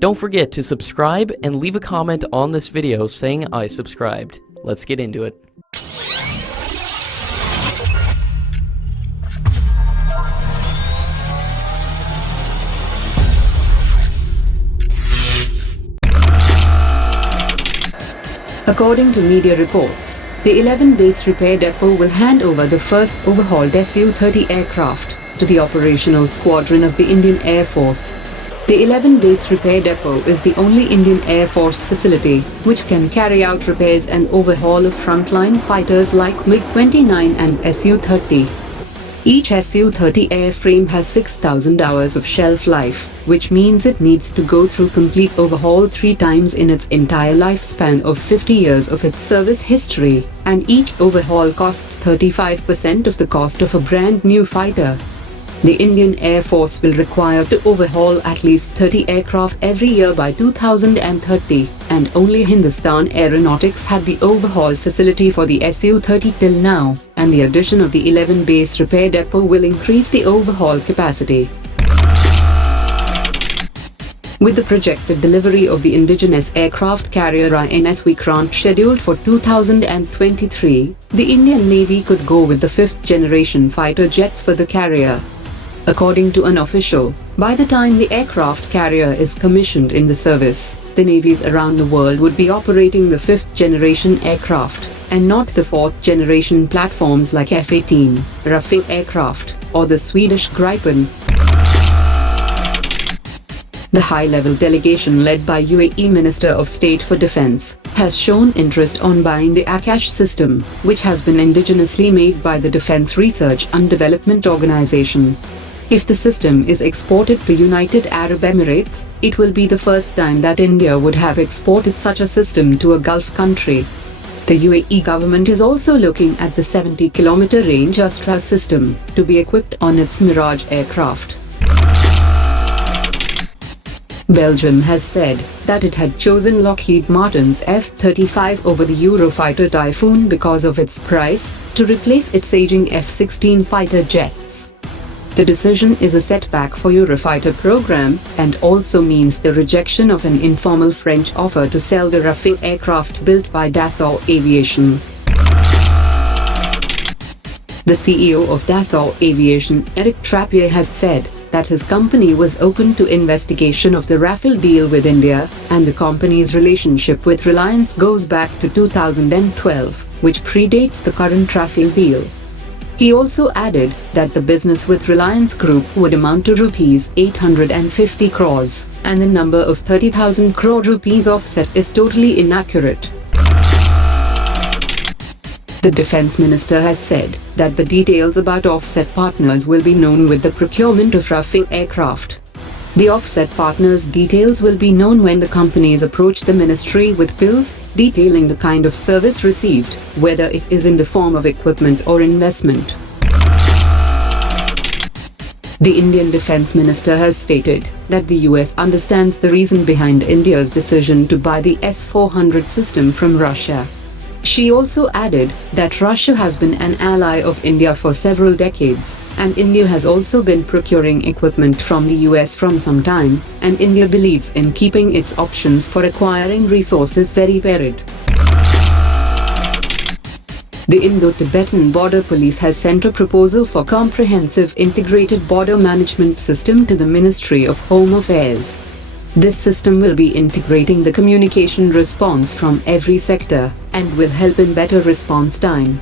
Don't forget to subscribe and leave a comment on this video saying I subscribed. Let's get into it. According to media reports, the 11 base repair depot will hand over the first overhauled Su-30 aircraft to the operational squadron of the Indian Air Force. The 11 base repair depot is the only Indian Air Force facility which can carry out repairs and overhaul of frontline fighters like MiG-29 and Su-30. Each Su-30 airframe has 6,000 hours of shelf life, which means it needs to go through complete overhaul 3 times in its entire lifespan of 50 years of its service history, and each overhaul costs 35% of the cost of a brand new fighter. The Indian Air Force will require to overhaul at least 30 aircraft every year by 2030, and only Hindustan Aeronautics had the overhaul facility for the Su-30 till now, and the addition of the 11 base repair depot will increase the overhaul capacity. With the projected delivery of the indigenous aircraft carrier INS Vikrant scheduled for 2023, the Indian Navy could go with the 5th generation fighter jets for the carrier. According to an official, by the time the aircraft carrier is commissioned in the service, the navies around the world would be operating the 5th generation aircraft, and not the 4th generation platforms like F-18, Rafale aircraft, or the Swedish Gripen. The high-level delegation led by UAE Minister of State for Defense has shown interest on buying the Akash system, which has been indigenously made by the Defense Research and Development Organization. If the system is exported to United Arab Emirates, it will be the first time that India would have exported such a system to a Gulf country. The UAE government is also looking at the 70-kilometer range Astra system to be equipped on its Mirage aircraft. Belgium has said that it had chosen Lockheed Martin's F-35 over the Eurofighter Typhoon because of its price, to replace its aging F-16 fighter jets. The decision is a setback for Eurofighter program, and also means the rejection of an informal French offer to sell the Rafale aircraft built by Dassault Aviation. The CEO of Dassault Aviation, Eric Trappier, has said that his company was open to investigation of the Rafale deal with India, and the company's relationship with Reliance goes back to 2012, which predates the current Rafale deal. He also added that the business with Reliance Group would amount to rupees 850 crores, and the number of 30,000 crore rupees offset is totally inaccurate. The Defense Minister has said that the details about offset partners will be known with the procurement of Rafale aircraft. The offset partners' details will be known when the companies approach the ministry with bills detailing the kind of service received, whether it is in the form of equipment or investment. The Indian Defense Minister has stated that the US understands the reason behind India's decision to buy the S-400 system from Russia. She also added that Russia has been an ally of India for several decades, and India has also been procuring equipment from the US from some time, and India believes in keeping its options for acquiring resources very varied. The Indo-Tibetan Border Police has sent a proposal for comprehensive integrated border management system to the Ministry of Home Affairs. This system will be integrating the communication response from every sector, and will help in better response time.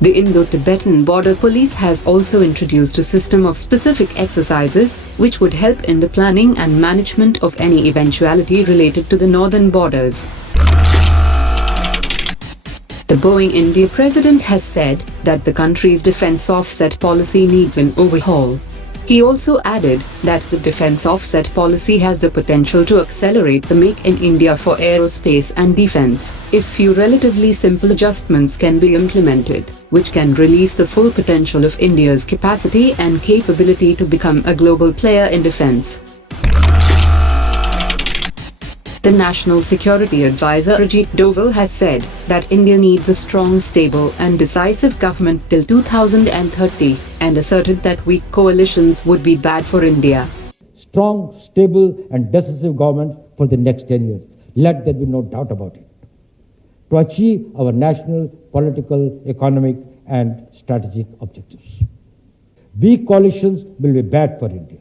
The Indo-Tibetan Border Police has also introduced a system of specific exercises, which would help in the planning and management of any eventuality related to the northern borders. The Boeing India president has said that the country's defense offset policy needs an overhaul. He also added that the defense offset policy has the potential to accelerate the Make in India for aerospace and defense, if few relatively simple adjustments can be implemented, which can release the full potential of India's capacity and capability to become a global player in defense. The National Security Advisor Ajit Doval has said that India needs a strong, stable and decisive government till 2030, and asserted that weak coalitions would be bad for India. Strong, stable and decisive government for the next 10 years. Let there be no doubt about it. To achieve our national, political, economic, and strategic objectives. Weak coalitions will be bad for India.